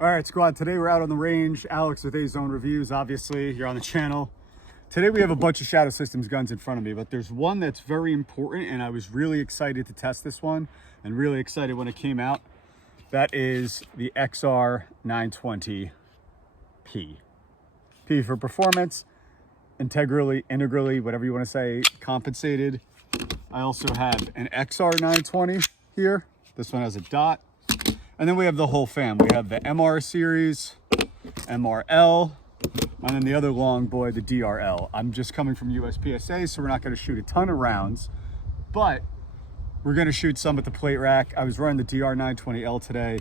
All right, squad, today we're out on the range. Alex with A-Zone Reviews, obviously, you're on the channel. Today we have a bunch of Shadow Systems guns in front of me, but there's one that's very important, and I was really excited to test this one, and really excited when it came out. That is the XR920P. P for performance, integrally, whatever you want to say, compensated. I also have an XR920 here. This one has a dot. And then we have the whole fam. We have the MR series, MRL, and then the other long boy, the DRL. I'm just coming from USPSA, so we're not going to shoot a ton of rounds, but we're going to shoot some at the plate rack. I was running the DR920L today.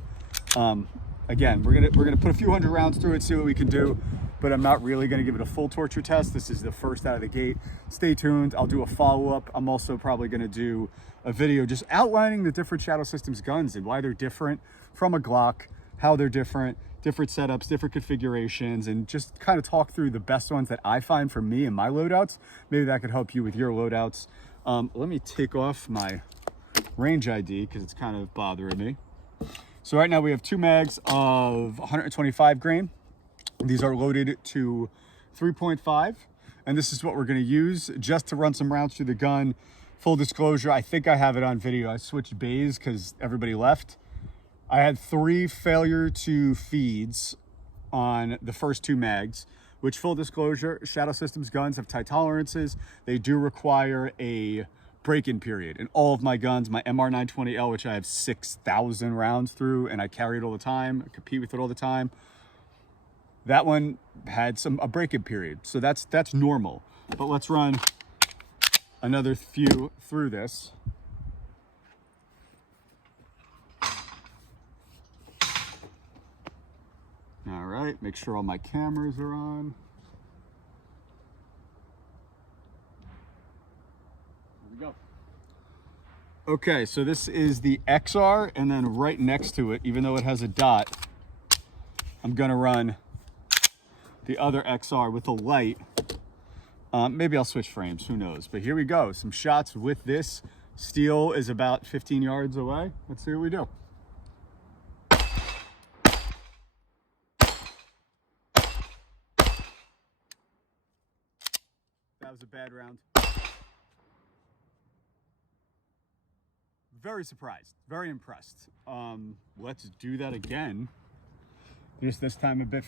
Again, we're gonna put a few hundred rounds through it, see what we can do, but I'm not really going to give it a full torture test. This is the first out of the gate. Stay tuned. I'll do a follow-up. I'm also probably going to do a video just outlining the different Shadow Systems guns and why they're different from a Glock, how they're different setups, different configurations, and just kind of talk through the best ones that I find for me and my loadouts. Maybe that could help you with your loadouts. Let me take off my range ID because it's kind of bothering me. So right now we have two mags of 125 grain. These are loaded to 3.5, and this is what we're going to use just to run some rounds through the gun. Full disclosure, I think I have it on video. I switched bays because everybody left. I had 3 failure to feeds on the first 2 mags, which, full disclosure, Shadow Systems guns have tight tolerances. They do require a break-in period. And all of my guns, my MR920L, which I have 6,000 rounds through, and I carry it all the time, I compete with it all the time, that one had a break-in period. So that's normal. But let's run another few through this. All right, make sure all my cameras are on. Here we go. Okay, so this is the XR, and then right next to it, even though it has a dot, I'm gonna run the other XR with a light. Maybe I'll switch frames, who knows? But here we go, some shots with this. Steel is about 15 yards away. Let's see what we do. That was a bad round. Very surprised, very impressed. Let's do that again. Just this time a bit.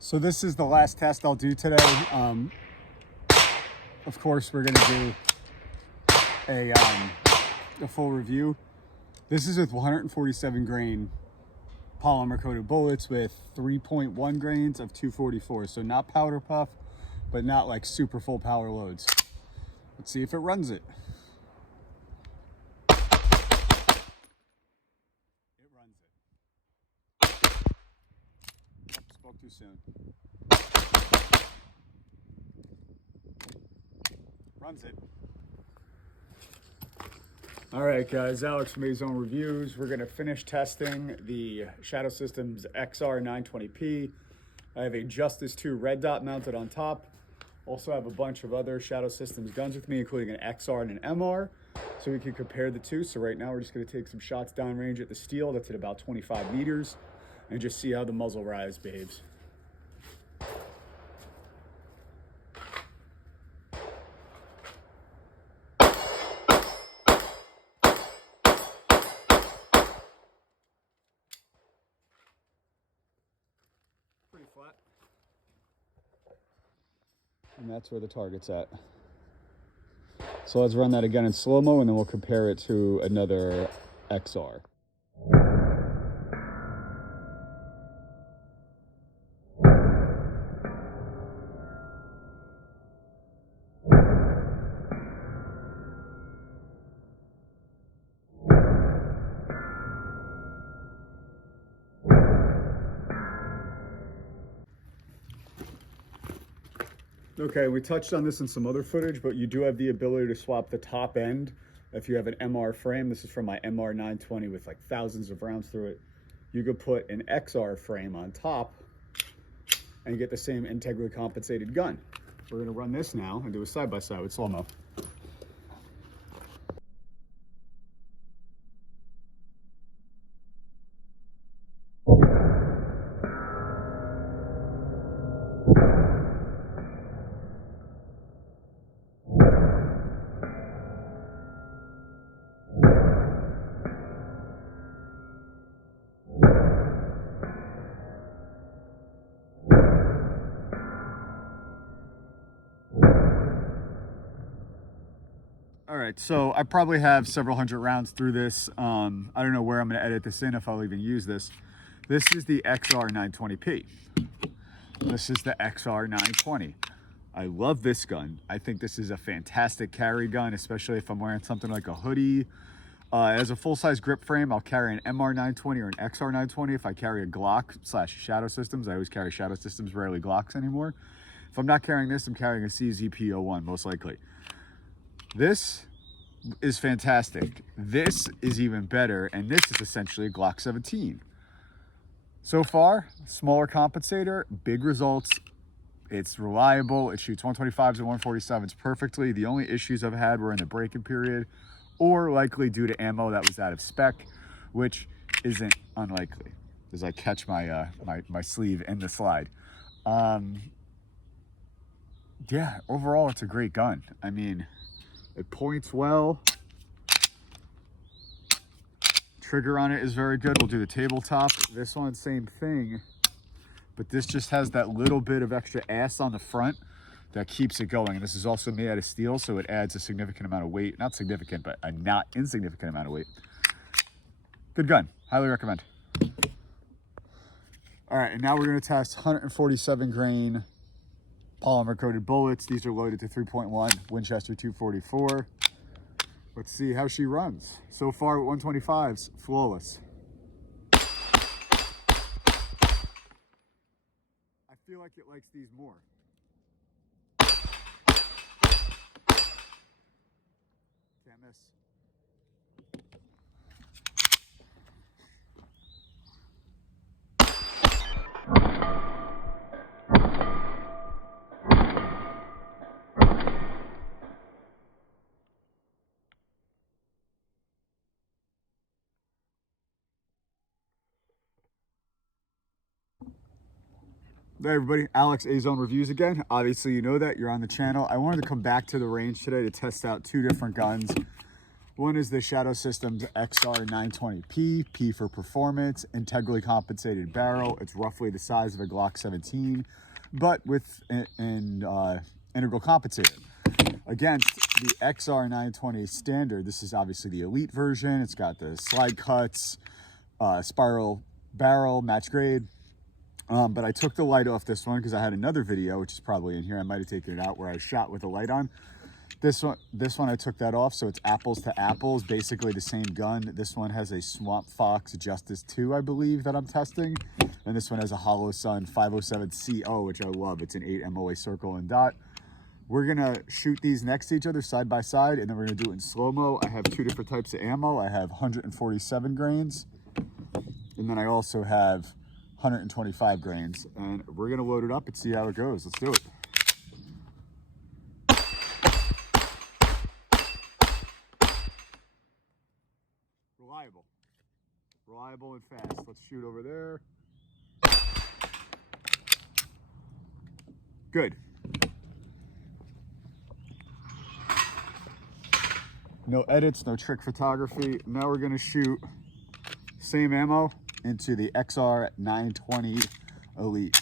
So this is the last test I'll do today. Of course, we're gonna do a full review. This is with 147 grain polymer coated bullets with 3.1 grains of 244. So not powder puff, but not like super full power loads. Let's see if it runs it. It runs it. Spoke too soon. Runs it. All right, guys, Alex from A-Zone Reviews. We're gonna finish testing the Shadow Systems XR920P. I have a Justice 2 red dot mounted on top. Also have a bunch of other Shadow Systems guns with me, including an XR and an MR. so we can compare the two. So right now we're just going to take some shots downrange at the steel that's at about 25 meters and just see how the muzzle rise behaves. Pretty flat. And that's where the target's at. So let's run that again in slow-mo and then we'll compare it to another XR. Okay, we touched on this in some other footage, but you do have the ability to swap the top end if you have an MR frame. This is from my MR920 with like thousands of rounds through it. You could put an XR frame on top and get the same integrally compensated gun. We're gonna run this now and do a side-by-side with slow-mo. All right, so I probably have several hundred rounds through this. I don't know where I'm gonna edit this in, if I'll even use this. This is the XR920P. This is the XR920. I love this gun. I think this is a fantastic carry gun, especially if I'm wearing something like a hoodie. As a full-size grip frame, I'll carry an MR920 or an XR920. If I carry a Glock / Shadow Systems, I always carry Shadow Systems, rarely Glocks anymore. If I'm not carrying this, I'm carrying a CZP-01, most likely. This is fantastic. This is even better, and this is essentially a Glock 17. So far, smaller compensator, big results. It's reliable. It shoots 125s and 147s perfectly. The only issues I've had were in the break-in period, or likely due to ammo that was out of spec, which isn't unlikely, as I catch my my sleeve in the slide. Yeah, overall, it's a great gun. I mean, it points well. Trigger on it is very good. We'll do the tabletop. This one, same thing, but this just has that little bit of extra ass on the front that keeps it going. And this is also made out of steel, so it adds a significant amount of weight. Not significant, but a not insignificant amount of weight. Good gun. Highly recommend. All right, and now we're going to test 147 grain polymer coated bullets. These are loaded to 3.1 Winchester 244. Let's see how she runs. So far with 125s, flawless. I feel like it likes these more. Can't miss. Hey everybody, Alex A-Zone Reviews again. Obviously you know that, you're on the channel. I wanted to come back to the range today to test out two different guns. One is the Shadow Systems XR920P, P for performance, integrally compensated barrel. It's roughly the size of a Glock 17, but with an integral compensator. Against the XR920 standard, this is obviously the elite version. It's got the slide cuts, spiral barrel, match grade. But I took the light off this one because I had another video, which is probably in here. I might have taken it out where I shot with the light on. This one I took that off, so it's apples to apples, basically the same gun. This one has a Swamp Fox Justice 2, I believe, that I'm testing. And this one has a Hollow Sun 507 CO, which I love. It's an 8 MOA circle and dot. We're gonna shoot these next to each other side by side, and then we're gonna do it in slow-mo. I have two different types of ammo. I have 147 grains, and then I also have 125 grains, and we're gonna load it up and see how it goes. Let's do it. Reliable and fast. Let's shoot over there. Good. No edits, no trick photography. Now we're gonna shoot same ammo into the XR920 Elite.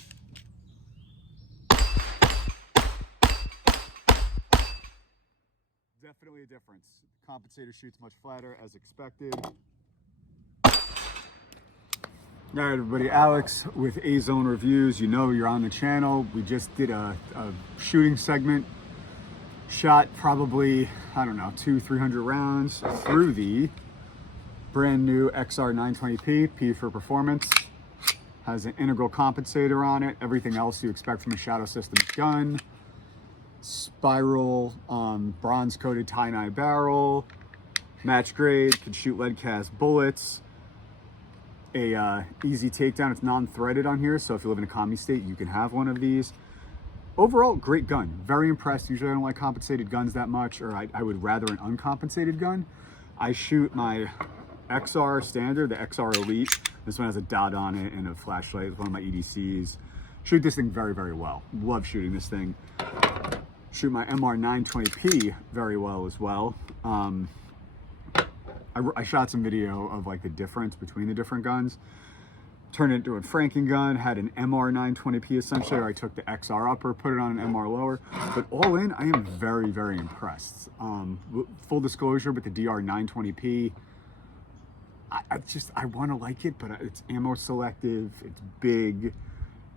Definitely a difference. Compensator shoots much flatter as expected. All right, everybody, Alex with A-Zone Reviews. You know you're on the channel. We just did a shooting segment. Shot probably, I don't know, 200-300 rounds through the brand new XR920P, P for performance. Has an integral compensator on it. Everything else you expect from a Shadow Systems gun. Spiral, bronze-coated tie-dye barrel. Match grade, can shoot lead cast bullets. A easy takedown. It's non-threaded on here, so if you live in a commie state, you can have one of these. Overall, great gun. Very impressed. Usually I don't like compensated guns that much, or I would rather an uncompensated gun. I shoot my XR standard, the XR Elite. This one has a dot on it and a flashlight. It's one of my EDCs. Shoot this thing very, very well. Love shooting this thing. Shoot my MR920P very well as well. I shot some video of like the difference between the different guns. Turned it into a franking gun, had an MR920P essentially, or I took the XR upper, put it on an MR lower. But all in, I am very, very impressed. Full disclosure with the DR920P, I want to like it, but it's ammo selective, it's big,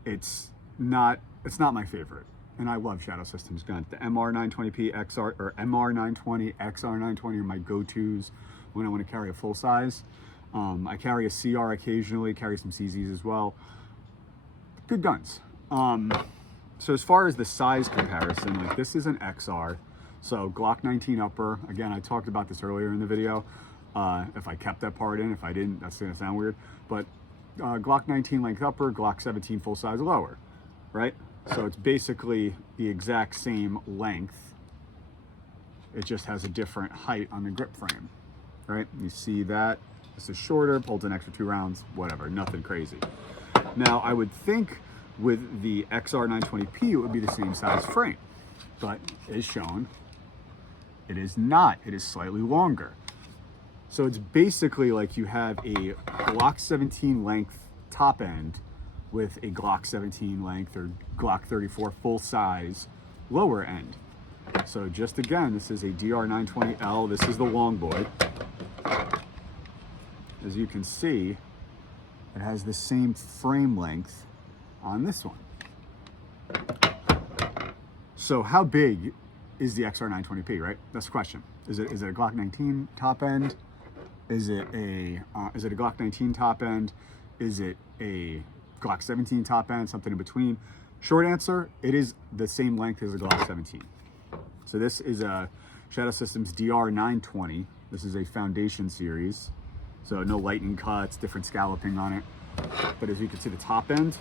it's not my favorite. And I love Shadow Systems guns. The MR920P XR or MR920, XR920 are my go-tos when I want to carry a full size. I carry a CR occasionally, carry some CZs as well. Good guns. So as far as the size comparison, like this is an XR, so Glock 19 upper. Again, I talked about this earlier in the video. If I kept that part in, if I didn't, that's gonna sound weird. But Glock 19 length upper, Glock 17 full size lower, right? So it's basically the exact same length. It just has a different height on the grip frame, right? You see that. This is shorter, holds an extra 2 rounds, whatever, nothing crazy. Now, I would think with the XR920P, it would be the same size frame, but as shown, it is not. It is slightly longer. So it's basically like you have a Glock 17 length top end with a Glock 17 length or Glock 34 full size lower end. So just again, this is a DR920L. This is the long boy. As you can see, it has the same frame length on this one. So how big is the XR920P, right? That's the question. Is it a Glock 19 top end? Is it a Glock 19 top end? Is it a Glock 17 top end? Something in between? Short answer, it is the same length as a Glock 17. So this is a Shadow Systems DR920. This is a foundation series. So no lightning cuts, different scalloping on it. But as you can see, the top end,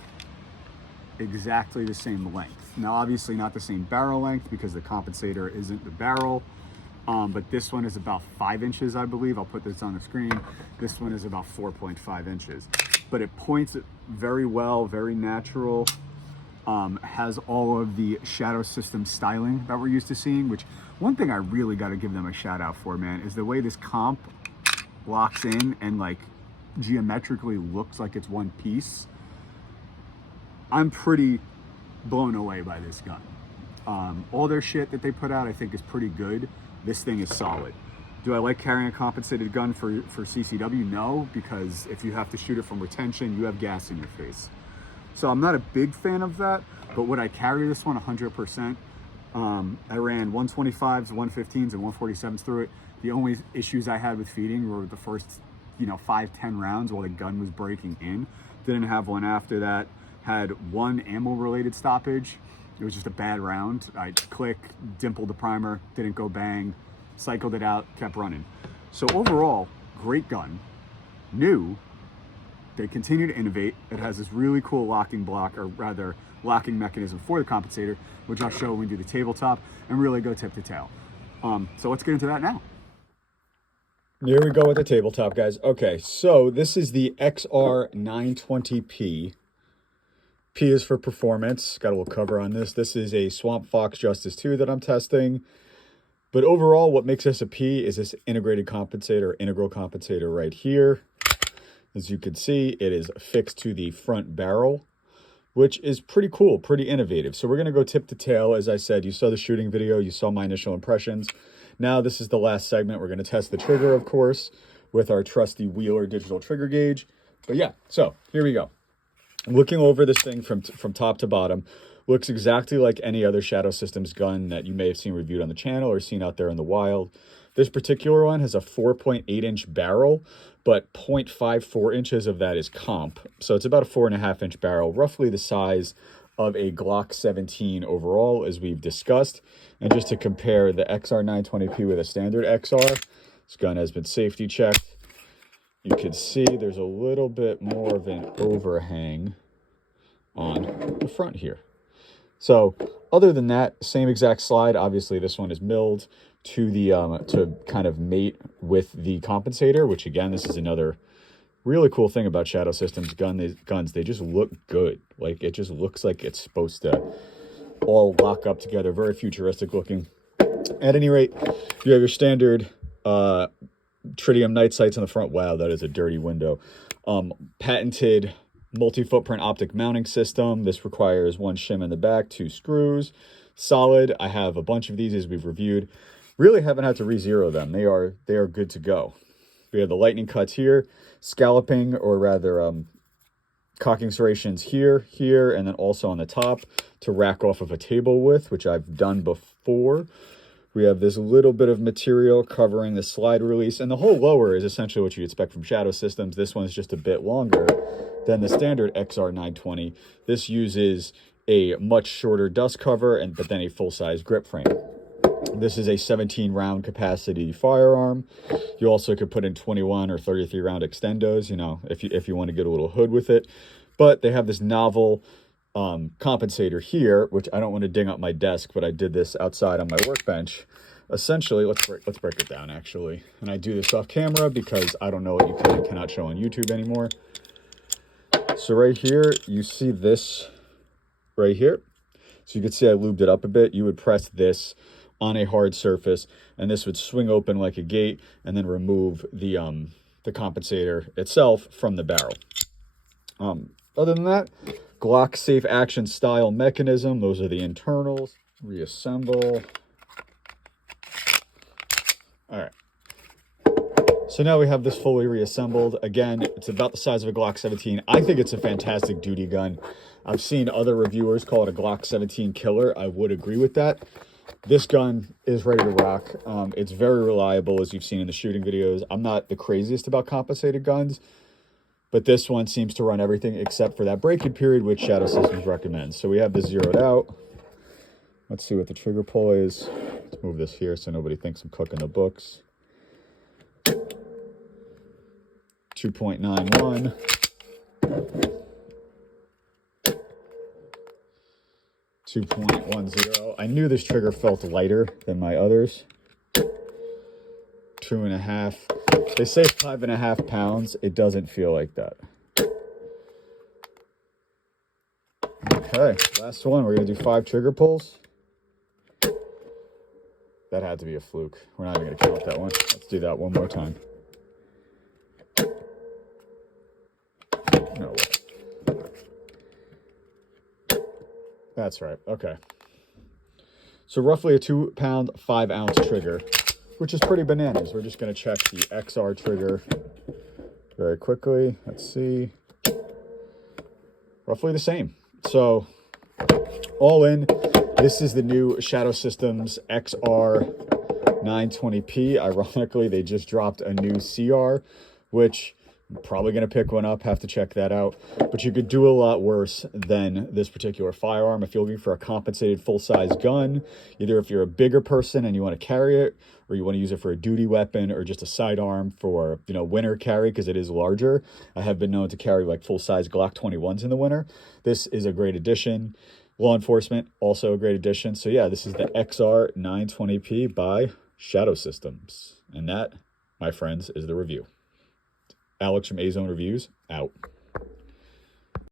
exactly the same length. Now, obviously not the same barrel length because the compensator isn't the barrel. But this one is about 5 inches, I believe. I'll put this on the screen. This one is about 4.5 inches. But it points very well, very natural. Has all of the Shadow Systems styling that we're used to seeing, which one thing I really got to give them a shout out for, man, is the way this comp locks in and like geometrically looks like it's one piece. I'm pretty blown away by this gun. All their shit that they put out I think is pretty good. This thing is solid. Do I like carrying a compensated gun for CCW? No, because if you have to shoot it from retention, you have gas in your face. So I'm not a big fan of that, but would I carry this one 100%? I ran 125s, 115s, and 147s through it. The only issues I had with feeding were the first, 5-10 rounds while the gun was breaking in. Didn't have one after that. Had one ammo-related stoppage. It was just a bad round. I dimpled the primer, didn't go bang, cycled it out, kept running. So overall, great gun. New. They continue to innovate. It has this really cool locking mechanism for the compensator, which I'll show when we do the tabletop and really go tip to tail. So let's get into that now. Here we go with the tabletop, guys. Okay, so this is the XR920P. P is for performance. Got a little cover on this. This is a Swamp Fox Justice 2 that I'm testing. But overall, what makes this a P is this integrated compensator, integral compensator right here. As you can see, it is fixed to the front barrel, which is pretty cool, pretty innovative. So we're going to go tip to tail. As I said, you saw the shooting video, you saw my initial impressions. Now this is the last segment. We're going to test the trigger, of course, with our trusty Wheeler digital trigger gauge. But yeah, so here we go. Looking over this thing from top to bottom, looks exactly like any other Shadow Systems gun that you may have seen reviewed on the channel or seen out there in the wild. This particular one has a 4.8-inch barrel, but 0.54 inches of that is comp. So it's about a 4.5-inch barrel, roughly the size of a Glock 17 overall, as we've discussed. And just to compare the XR920P with a standard XR, this gun has been safety checked. You can see there's a little bit more of an overhang on the front here. So other than that, same exact slide. Obviously, this one is milled to the to kind of mate with the compensator, which again, this is another really cool thing about Shadow Systems guns. They just look good. Like, it just looks like it's supposed to all lock up together. Very futuristic looking. At any rate, you have your standard tritium night sights on the front. Wow, that is a dirty window. Patented multi-footprint optic mounting system. This requires one shim in the back, 2 screws. Solid. I have a bunch of these as we've reviewed. Really haven't had to re-zero them. They are good to go. We have the lightning cuts here, scalloping, or rather cocking serrations here, and then also on the top to rack off of a table with, which I've done before. We have this little bit of material covering the slide release, and the whole lower is essentially what you'd expect from Shadow Systems. This one's just a bit longer than the standard XR920. This uses a much shorter dust cover, but then a full-size grip frame. This is a 17-round capacity firearm. You also could put in 21 or 33-round extendos, you know, if you want to get a little hood with it. But they have this novel compensator here, which I don't want to ding up my desk, but I did this outside on my workbench. Essentially, let's break it down, actually. And I do this off camera because I don't know what you can and cannot show on YouTube anymore. So right here, you see this right here. So you can see I lubed it up a bit. You would press this on a hard surface, and this would swing open like a gate and then remove the compensator itself from the barrel. Other than that, Glock safe action style mechanism. Those are the internals. Reassemble. All right. So now we have this fully reassembled. Again, it's about the size of a Glock 17. I think it's a fantastic duty gun. I've seen other reviewers call it a Glock 17 killer. I would agree with that. This gun is ready to rock. It's very reliable, as you've seen in the shooting videos. I'm not the craziest about compensated guns, but this one seems to run everything except for that break-in period, which Shadow Systems recommends. So we have this zeroed out. Let's see what the trigger pull is. Let's move this here so nobody thinks I'm cooking the books. 2.91. 2.10. I knew this trigger felt lighter than my others. 2.5. They say 5.5 pounds. It doesn't feel like that. Okay, last one. We're going to do 5 trigger pulls. That had to be a fluke. We're not even going to count that one. Let's do that one more time. No way. That's right. Okay. So roughly a 2-pound, 5-ounce trigger, which is pretty bananas. We're just going to check the XR trigger very quickly. Let's see. Roughly the same. So all in, this is the new Shadow Systems XR920P. Ironically, they just dropped a new CR, which I'm probably going to pick one up, have to check that out. But you could do a lot worse than this particular firearm if you're looking for a compensated full-size gun, either if you're a bigger person and you want to carry it, or you want to use it for a duty weapon or just a sidearm for, you know, winter carry because it is larger. I have been known to carry like full-size Glock 21s in the winter. This is a great addition. Law enforcement, also a great addition. So yeah, this is the XR920P by Shadow Systems. And that my friends, is the review. Alex from A-Zone Reviews, out.